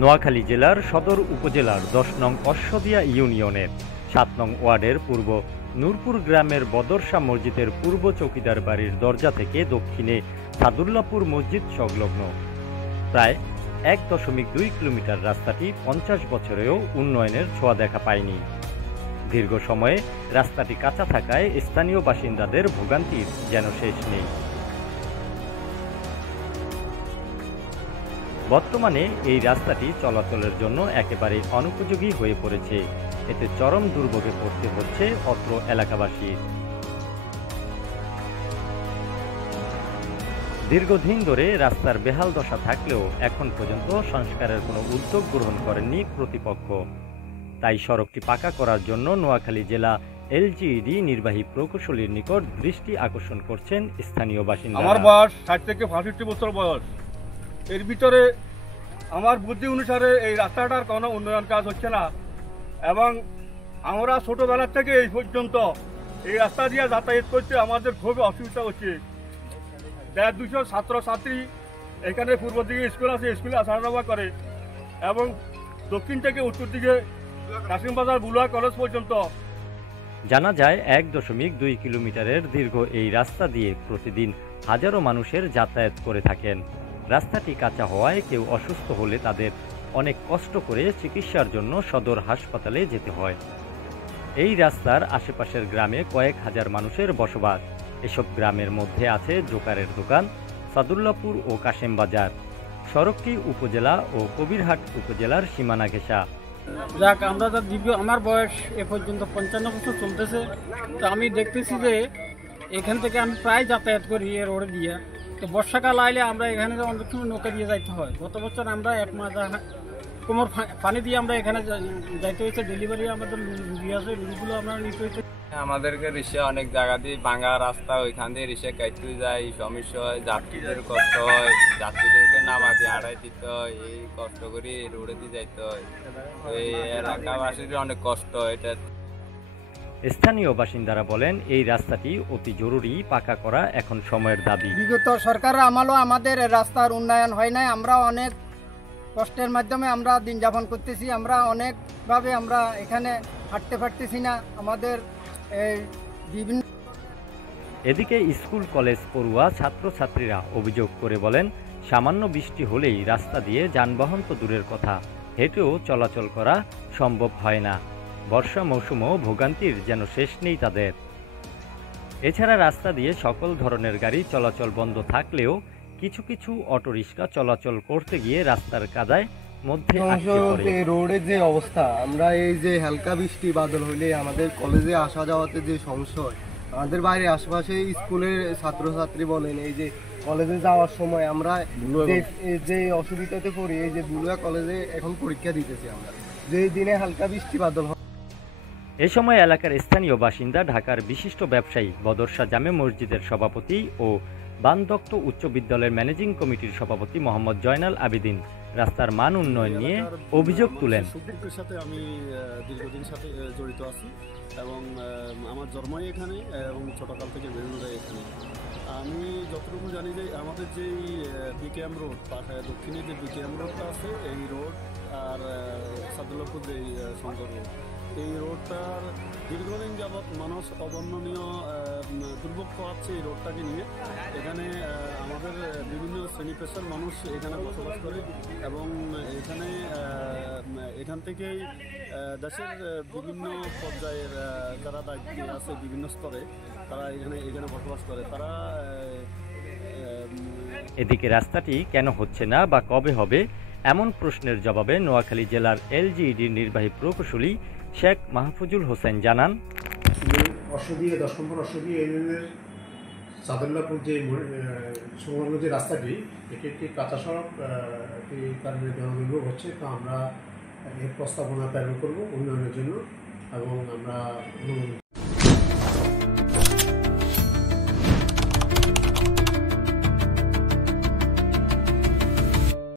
নোয়াখালী জেলার সদর উপজেলার ১০ নং অশ্বদিয়া ইউনিয়নের ৭ নং ওয়ার্ডের পূর্ব নূরপুর গ্রামের বদরশা মসজিদের পূর্ব চৌকিদার বাড়ির দরজা থেকে দক্ষিণে সাদুল্লাপুর মসজিদ সংলগ্ন প্রায় ১.২ কিলোমিটার রাস্তাটি ৫০ বছরেও উন্নয়নের ছোঁয়া দেখা পায়নি। দীর্ঘ সময়ে রাস্তাটি কাঁচা থাকায় স্থানীয় বাসিন্দাদের ভোগান্তির যেন শেষ নেই। বর্তমানে এই রাস্তাটি চলাচলের জন্য একেবারে অনুপযোগী হয়ে পড়েছে। এতে চরম দুর্ভোগে পড়তে হচ্ছে অত্র এলাকাবাসী। দীর্ঘদিন ধরে রাস্তার বেহাল দশা থাকলেও এখন পর্যন্ত সংস্কারের কোনো উদ্যোগ গ্রহণ করেননি কর্তৃপক্ষ। তাই সড়কটি পাকা করার জন্য নোয়াখালী জেলা এলজিইডি নির্বাহী প্রকৌশলীর নিকট দৃষ্টি আকর্ষণ করছেন স্থানীয় বাসিন্দা। আমার বয়স ৬০ থেকে ৬৫ বছর বয়স। এর ভিতরে আমার বুদ্ধি অনুসারে এই রাস্তাটার কোনো উন্নয়ন কাজ হচ্ছে না এবং আমরা ছোটবেলার থেকে এই পর্যন্ত এই রাস্তা দিয়ে যাতায়াত করতে আমাদের খুব অসুবিধা হচ্ছে। ১৫০ ছাত্রছাত্রী এখানে পূর্ব দিকে স্কুল আছে, স্কুলে আসা যাওয়া করে এবং দক্ষিণ থেকে উত্তর দিকে কাশিমবাজার বুলুয়া কলেজ পর্যন্ত। জানা যায় ১.২ কিলোমিটারের দীর্ঘ এই রাস্তা দিয়ে প্রতিদিন হাজারো মানুষের যাতায়াত করে থাকেন। রাস্তাটি কাঁচা হওয়ায় কেউ অসুস্থ হলে তাদের অনেক কষ্ট করে চিকিৎসার জন্য সদর হাসপাতালে যেতে হয়। এই রাস্তার আশেপাশের গ্রামে কয়েক হাজার মানুষের বসবাস। এসব গ্রামের মধ্যে আছে জোকারের দোকান, সাদুল্লাপুর ও কাশেমবাজার। সড়কটি উপজেলা ও কবিরহাট উপজেলার সীমানা ঘেঁষা। যাক, আমরা তো দীর্ঘ আমার বয়স এ পর্যন্ত ৫৫ বছর চলতেছে। তো আমি দেখতেছি যে এখান থেকে আমি প্রায় যাতায়াত করি এ রোডে দিয়ে। তো বর্ষাকাল আইলে আমরা এখানে অনেক সময় নৌকা দিয়ে যাইতে হয়। গত বছর আমরা ১ মাস কোমর পানি দিয়ে আমরা এখানে যাইতে হয়েছে। ডেলিভারি আমাদের রুগী আছে, রুগীগুলো আমরা নিতে হয়েছে। আমাদেরকে রিক্সা অনেক জায়গা দিয়ে ভাঙা রাস্তা, ওইখান দিয়ে রিক্সা কাটতে যায়, সমস্যা হয়, যাত্রীদের কষ্ট হয়, যাত্রীদেরকে নামা দিয়ে আড়াই দিতে হয়, এই কষ্ট করে রোডে দিয়ে যাইতে হয়। এই এলাকাবাসীর অনেক কষ্ট এটা। স্থানীয় বাসিন্দারা বলেন, এই রাস্তাটি অতি জরুরি পাকা করা এখন সময়ের দাবি। বিগত সরকারের আমলও আমাদের রাস্তার উন্নয়ন হয় নাই। আমরা অনেক কষ্টের মাধ্যমে আমরা দিন যাপন করতেছি। আমরা অনেকভাবে আমরা এখানে হাঁটতে পারতেছি না। আমাদের বিভিন্ন এদিকে স্কুল কলেজ পড়ুয়া ছাত্রছাত্রীরা অভিযোগ করে বলেন, সামান্য বৃষ্টি হলেই রাস্তা দিয়ে যানবাহন তো দূরের কথা, হেঁটেও চলাচল করা সম্ভব হয় না। বর্ষা মৌসুমেও ভোগান্তির যেন শেষ নেই তাদের। এছাড়া রাস্তা দিয়ে সকল ধরনের গাড়ি চলাচল বন্ধ থাকলেও কিছু কিছু অটোরিক্সা চলাচল করতে গিয়ে রাস্তার কাদায় মধ্যে রোডের যে অবস্থা, আমরা এই যে হালকা বৃষ্টি বাদল হইলে আমাদের কলেজে আসা যাওয়াতে যে সমস্যা হয়, আমাদের বাইরে আশেপাশে স্কুলের ছাত্রছাত্রী বলেন, এই যে কলেজে যাওয়ার সময় আমরা যে অসুবিধাতে পড়ি, এই যে বুলুয়া কলেজে এখন পরীক্ষা দিতেছি আমরা, যে দিনে হালকা বৃষ্টি বাদল হয়। এ সময় এলাকার স্থানীয় বাসিন্দা ঢাকার বিশিষ্ট ব্যবসায়ী বদরশা জামে মসজিদের সভাপতি ও বানদক্ত উচ্চ বিদ্যালয়ের ম্যানেজিং কমিটির সভাপতি মোহাম্মদ জয়নাল আবেদিন রাস্তার মান উন্নয়ন নিয়ে অভিযোগ তুলেন। সুখের সাথে আমি দীর্ঘদিন সাথে জড়িত আছি এবং আমার জন্মই এখানে এবং ছোটকাল থেকে বেড়ে যায় এখানে। আমি যতটুকু জানি যে আমাদের যে বিকেএম রোড, দক্ষিণে যে বিকেএম রোডটা আছে, এই রোড আর সাদুল্লাপুর যে শঙ্কর রোড, এই রোডটার দীর্ঘদিন যাবৎ মানুষ অবর্ণনীয় দুর্ভোগ পাচ্ছে এই রোডটাকে নিয়ে। এখানে আমাদের বিভিন্ন শ্রেণী পেশার মানুষ এখানে বসবাস করে এবং এখান থেকেই দেশের বিভিন্ন পর্যায়ের যারা দায়িত্বে আছে বিভিন্ন স্তরে তারা এখানে বসবাস করে। তারা এদিকে রাস্তাটি কেন হচ্ছে না বা কবে হবে এমন প্রশ্নের জবাবে নোয়াখালী জেলার এলজিইডির নির্বাহী প্রকৌশলী শেখ মাহফুজুল হোসেন জানান, ১০ নম্বর অশ্বদী ইউনিয়নের সাদুল্লাপুর যে সংলগ্ন যে রাস্তাটি, এটি একটি কাঁচা সড়ক, একটি কারণে জনদুর্ভোগ হচ্ছে। তো আমরা এর প্রস্তাবনা প্রেরণ করব উন্নয়নের জন্য এবং আমরা